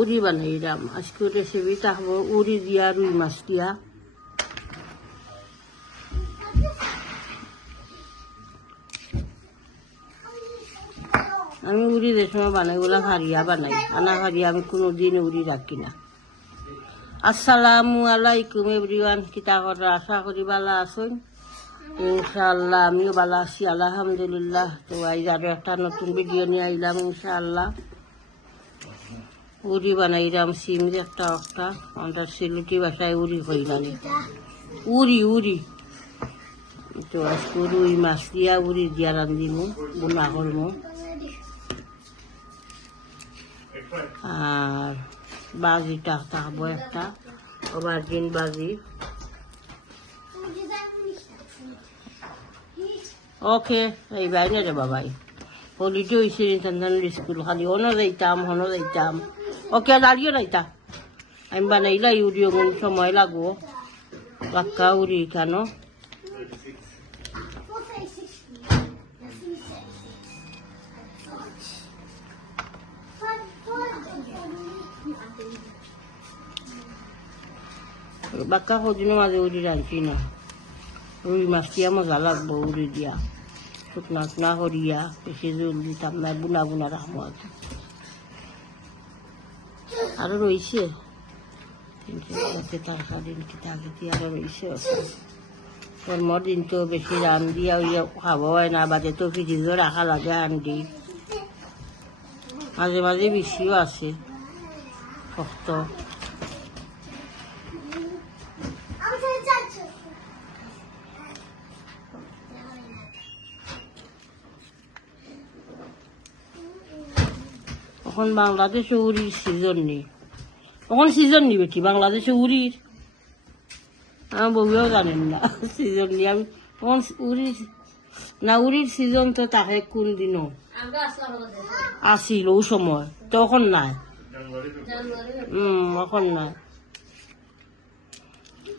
উড়ি বানাইলাম। আজকে রেসিপি থাকবো উড়ি দিয়া রুই মাছ দিয়া। আমি উড়ি যে সময় বানাই ওগুলা ভারিয়া বানাই, আনা ভারিয়া আমি কোনোদিন উড়ি রাখি না। আসসালামু আলাইকুম এভরিওয়ান, কিতা করা আশা করি ভালো আছেন ইনশাআল্লাহ। আমিও ভালো আছি আলহামদুলিল্লাহ। তো আজ আরো একটা নতুন ভিডিও নিয়ে আইলাম ইনশাআল্লাহ। উড়ি বানাইলাম সিম একটা একটা, আমাদের সিলেটি ভাষায় উড়ি কইলাম, উড়ি উড়ি। তো আজকে রুই মাছ দিয়া উড়ি দিয়া রান্ধিমু, বোনা করমু। আর বাজিটা থাকবো একটা অভারজিন বাজি। ওকে এই বাইরে রে বাবাই হলিডে হয়েছে সন্তানের স্কুল, খালি হনো যাইতাম। ওকে দাঁড়িয়ে যাইতা আমি বানাইলা ইউরিও গুণ সময় লাগবো পাক্কা উড়ি কেন। বাক্কা কদিনও মাঝে উড়ি রাঁধছি না, রুই মাছ দিয়া মজা লাগবো উড়ি দিয়া, শুকনা করিয়া বেশি জল দিতাম না, বুনা রাখবো। আরো রয়েছে তরকারি আরো রয়েছে। গরমের দিন তো বেশি রান দিয়া খাবো হয় না, বাজে তো ফ্রিজও রাখা লাগে আন্ডি, মাঝে মাঝে বেশিও আছে শক্ত। এখন বাংলাদেশে উড়ির সিজন নেই, এখন সিজন নেই বেটি বাংলাদেশে উড়ির, আমার বউও জানেন না সিজন নেই। আমি তখন উড়ির সিজন তো তাকে কোন দিনও আসিল ও সময়, তখন নাই। এখন নাই।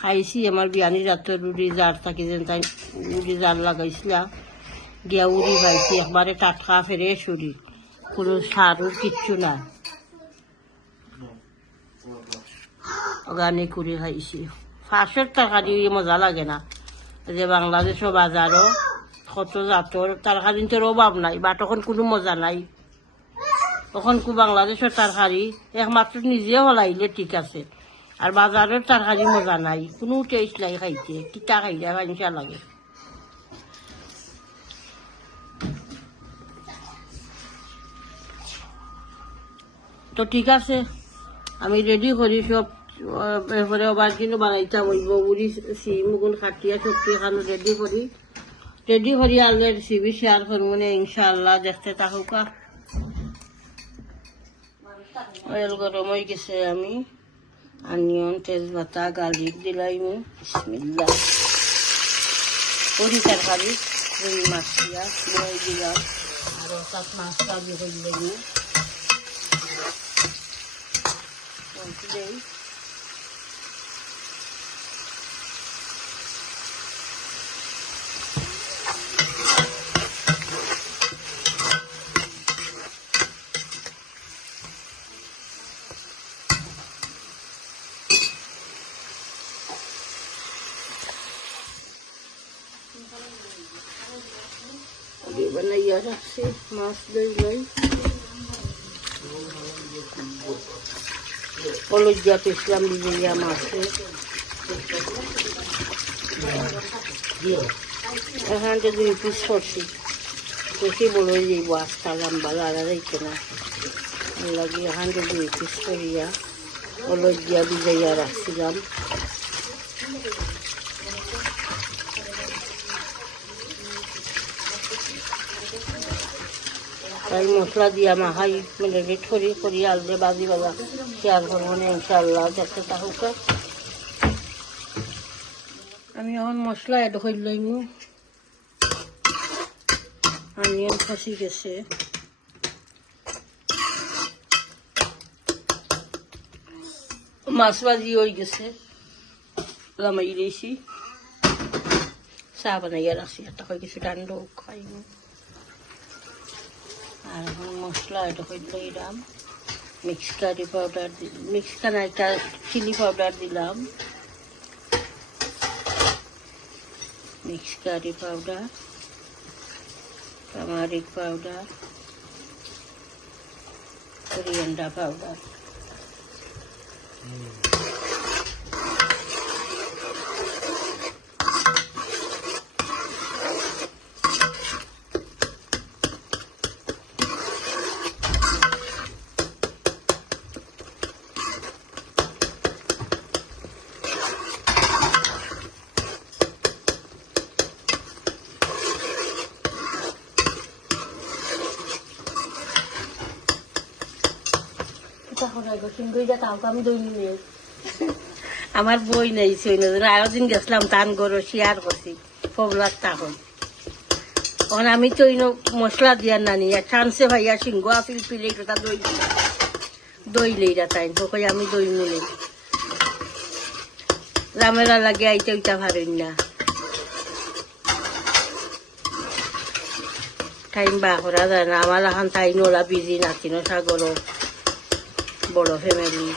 খাইছি আমার বিয়ানি রাতের উড়ি জার থাকি যেন তাই উড়ি জার লাগাইছিলাম, গিয়া উড়ি খাইছি একবারে টাটকা ফ্রেশ উড়ি, কোনো সারও কিচ্ছু না, অর্গানিক উড়ি খাইছি। ফাঁসের তরকারি মজা লাগে না, যে বাংলাদেশও বাজারও কত জাতর তরকারি তোর অভাব নাই, বা তখন কোনো মজা নাই। তখন বাংলাদেশের তরকারি একমাত্র নিজে হলাইলে ঠিক আছে, আর বাজারের তরকারি মজা নাই, কোনো টেস্ট নাই খাইতে, কিতা খাইলে ভাইসা লাগে। তো ঠিক আছে আমি রেডি করি সব, এরপরে আবার কিন্তু বানাইতাম ওই বগুড়ি সিম গুণ কাটিয়া সবজি এখানে রেডি করি আগে রেসিপি শেয়ার করবো না ইনশাআল্লাহ। দেখতে থাকুক। অয়েল গরম হয়ে গেছে, আমি অনিয়ন তেজপাতা গার্লিক দিলাইমু, বিসমিল্লাহ। উড়ি তরকারি রুই মাছ দিয়া বই দিলাম, আর তাত মাছ কাজি করে দিলাম দেই। বানাইয়া রাখছি মাছ দই হলুদ দিয়া পেছিলাম ভিজিয়া মাছে, এখান থেকে 2 পিস করছি, বেশি বড় হয়ে যাইব আস্তা লম্বা লাড়া যাইতে না, লাগে এখান থেকে 2 পিস করিয়া হলুদ দিয়া ভিজাইয়া রাখছিলাম। তাই মশলা দিয়া মাখাই ম্যারিনেট করি আলদে বাজি বাজা শেয়ার করবো না ইনশাআল্লাহ। দেখতে থাকুক। আমি এখন মশলা এড করে লইমু, অনিয়ন খসি গেছে, মাছ ভাজি হয়ে গেছে, লামাই দিয়েছি, চা বানাইয়া রাখছি, একটা হয়ে গেছে ঠান্ডাও খাইমু। আর এখন মশলা এটা করে দিলাম মিক্স কারি পাউডার মিক্স কানাইটা চিলি পাউডার দিলাম, mix curry powder, turmeric powder, coriander powder. আমার বই নেই আরো দিন গেছিলাম তান গরো শেয়ার করছি ফবলার তখন তখন আমি তো মশলা দিয়ার নানি চান্সে ভাইয়া সিংহ আপিল পিলে ওটা দই দই লেইরা তাই কই আমি দই মুলে রামেলা লাগে আইতে ওইটা ভারেন না টাইম বা করা যায় না আমার এখন তাই নোলা বিজি নাতিনো সাগরও বড় ফ্যামিলি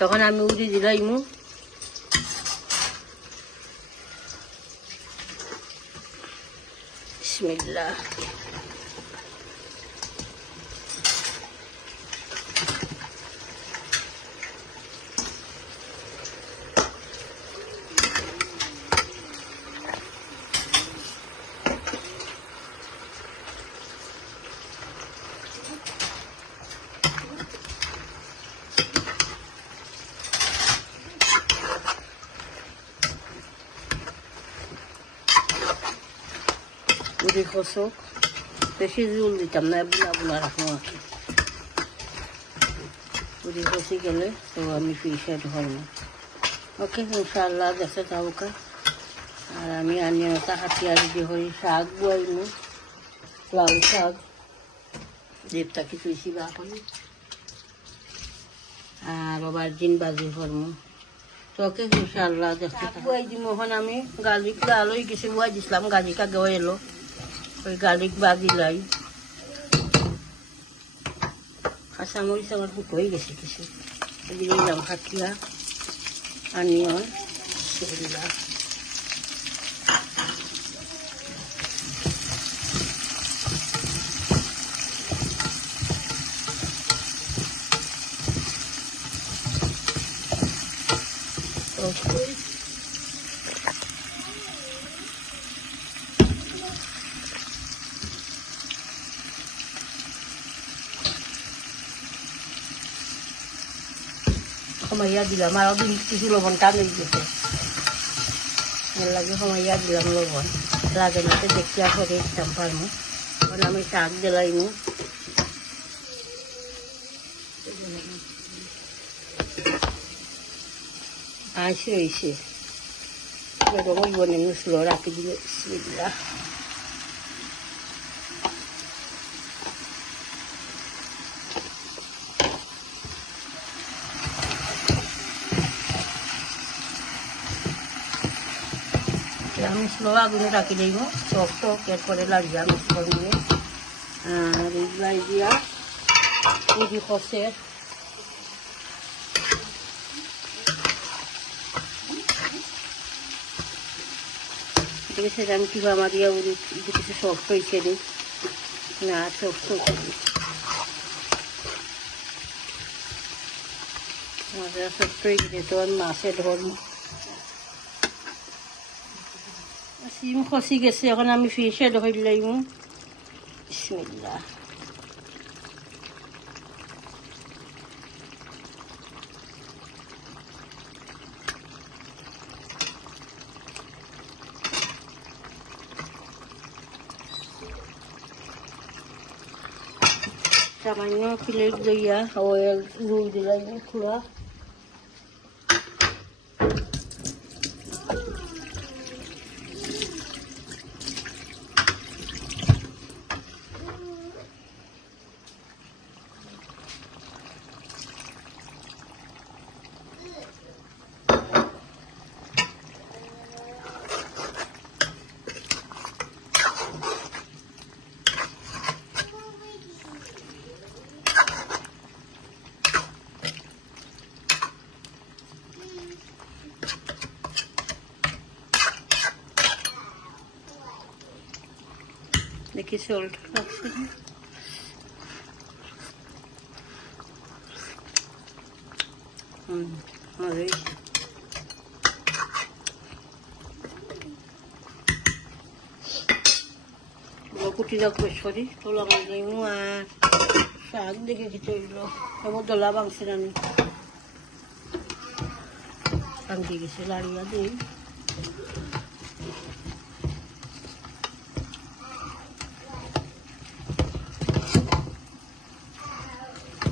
তখন আমি উড়ি দিলাইমু বিসমিল্লাহ উড়ি খসক বেশি জল দিতাম না বুনা বুনা রাখবো আর কি উড়ি খসি গেলে তো আমি ফিশার ধরবো ওকে ইনশাআল্লাহ দেখে যাওকা আর আমি আনিয়তা হাতিয়া রেডি হই শাক বইমু লাউ শাক দেবতা কি তুইছি বা করি আর আবার জিন বাজি করবো তোকে ইনশাআল্লাহ দেখতে বই দিম এখন আমি গার্লিক আলোই কিছু বই দিছিলাম গার্লিক আগে এলো ওই গার্লিক বাজি লাই কাঁচামরিচ আমার বুক হয়ে গেছে কিছু দিলাম হাতিয়া আনিয়ন সেগুলা Kemaya dilam, malah di lobon kami gitu. Lagi kemaya dilam lobon. Lagi nanti dekya kore tampalmu. Karena kami sag dilaimu. Asyik isi. Kalau mau ibu nengus lora kiri bismillah. আমি slow আগুনে রাখি দিব soft এরপরে লাগিয়ে আমি নিয়ে আর এগুলাই দিয়া উড়ি খসে সেটা আমি কিবা আমার দিয়া উড়ি কিছু সফট হয়েছে নি না সফট সফট হয়ে গেলে তো আমি মাছে ধরবো সিম খসি গেছে এখন আমি ফিশে ধরে লাইমু বিসমিল্লাহ সামান্য প্লেট লইয়া অয়েল রুল দিলাইমু খুড়া কি সল্ট রাখছি মজাই কুটি যাক বেশ করি তোলা মাছ আর শাক দেখে কি চলল এবার দোলা ভাঙছি রানি ভাঙতে গেছে লাড়িয়া দিই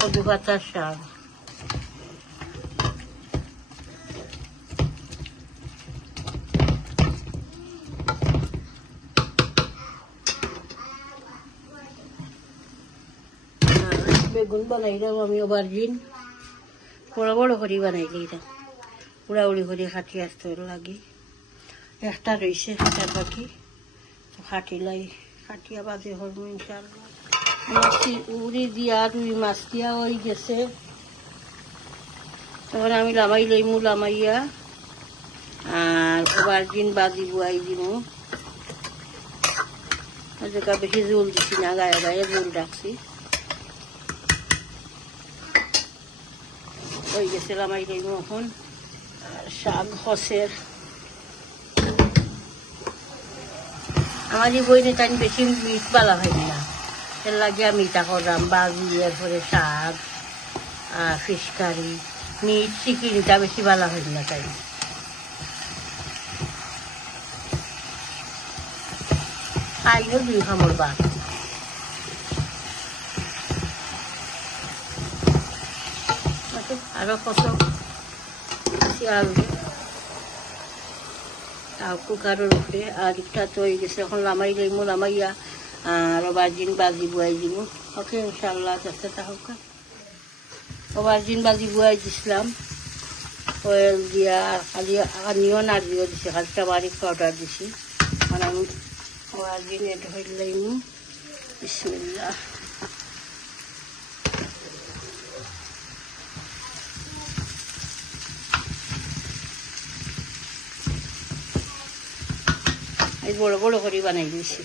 কদু পাতার শাক বেগুন বানাইলাম আমি অবারজিন বড় বড় করে বানাইলি এটা উড়াউড়ি করে খাটি আসতে লাগে একটা রয়েছে খাটার বাকি খাটিলাই খাটিয়া বাজে হরমো ইনশাল্লাহ উড়ি দিয়া রুই মাছ দিয়া হয়ে গেছে তখন আমি লামাই লইমু লামাইয়া আর অবারজিন বাজি বুয়াই দিমু বেশি জোল দিছি না গায়ে গায়ে জোল রাখছি হয়ে গেছে লামাই লইমু এখন শাক হসের আমার এই বইনে তাই বেশি মিট বালা হয় না এর লাগে আমি মিঠা করলাম বাজি এরপরে শাক ফিশ কারি মিট চিকেনটা বেশি বালা হয় না তাই খাইও দুই খামর বাদ আরো কত আলু তাও কুকারের উপরে আর একটা তো হয়ে গেছে এখন লামাই লইমু লামাইয়া আর অবারজিন বাজি বুয়াই দিব ওকে ইনশাল্লাহ যাচ্ছে তাহলে অবারজিন বাজি বুয়াই দিছিলাম অয়েল দিয়া খালি অনিয়ন আর দিও দিছি খালি টাবারিক পাউডার দিছি আর আমি অবারজিন এটা হয়ে লইমু বিসমিল্লাহ এই বড় বড় করে বানাই দিয়েছি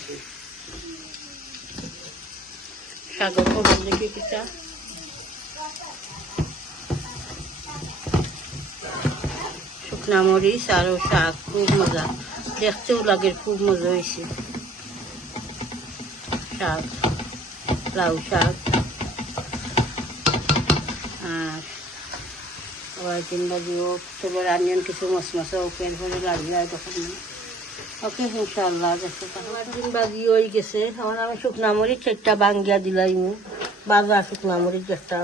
শাকের খবর দেখি কিটা শুকনা মরিচ আরও শাক খুব মজা দেখতেও লাগে খুব মজা হয়েছে শাক লাউ শাক আর আবার কিংবা দিও তোলের আনিয়ন কিছু মশমশা ওপেন করে লাগবে আর তখন ওকে ইনশাল্লাহ গেছে দিন বাজি হয়ে গেছে এখন আমি শুকনা মরিচ 4টা বাঙ্গিয়া দিলাই বাজা শুকনা মরিচ 1টা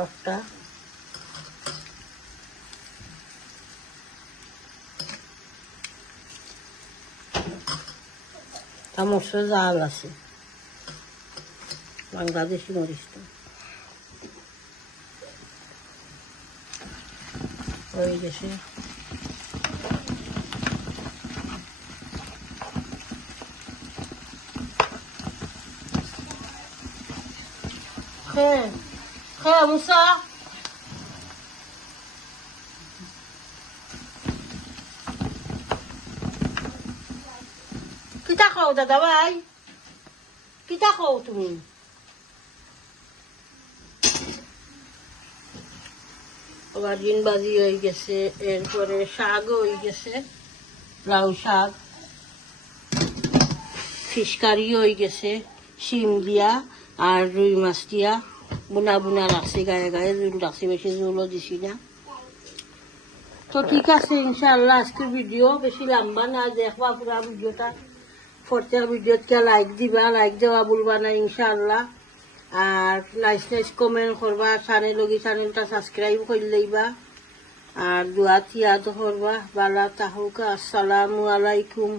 মরিচ জাল আছে বাংলাদেশি মরিচটা হয়ে গেছে মুসা কিতা খাও দাদা ভাই কিতা খাও তুমি অবারজিন বাজি হয়ে গেছে এরপরে শাকও হয়ে গেছে লাউ শাক ফিশ কারি হয়ে গেছে শিম দিয়া আর রুই মাছ দিয়া বুনা বুনা রাখছি গায়ে গায়ে জোল রাখছি বেশি জোলও দিছি না তো ঠিক আছে ইনশাআল্লাহ আজকের ভিডিও বেশি লম্বা না দেখবা পুরা ভিডিওটা প্রত্যেক ভিডিওতে লাইক দিবা লাইক দেওয়া ভুলবা না ইনশাআল্লাহ আর নাইস কমেন্ট করবা চ্যানেলটা সাবস্ক্রাইব করে লইবা আর দোয়া তিয়া তো করবা বালা তাহুকা আসসালামু আলাইকুম।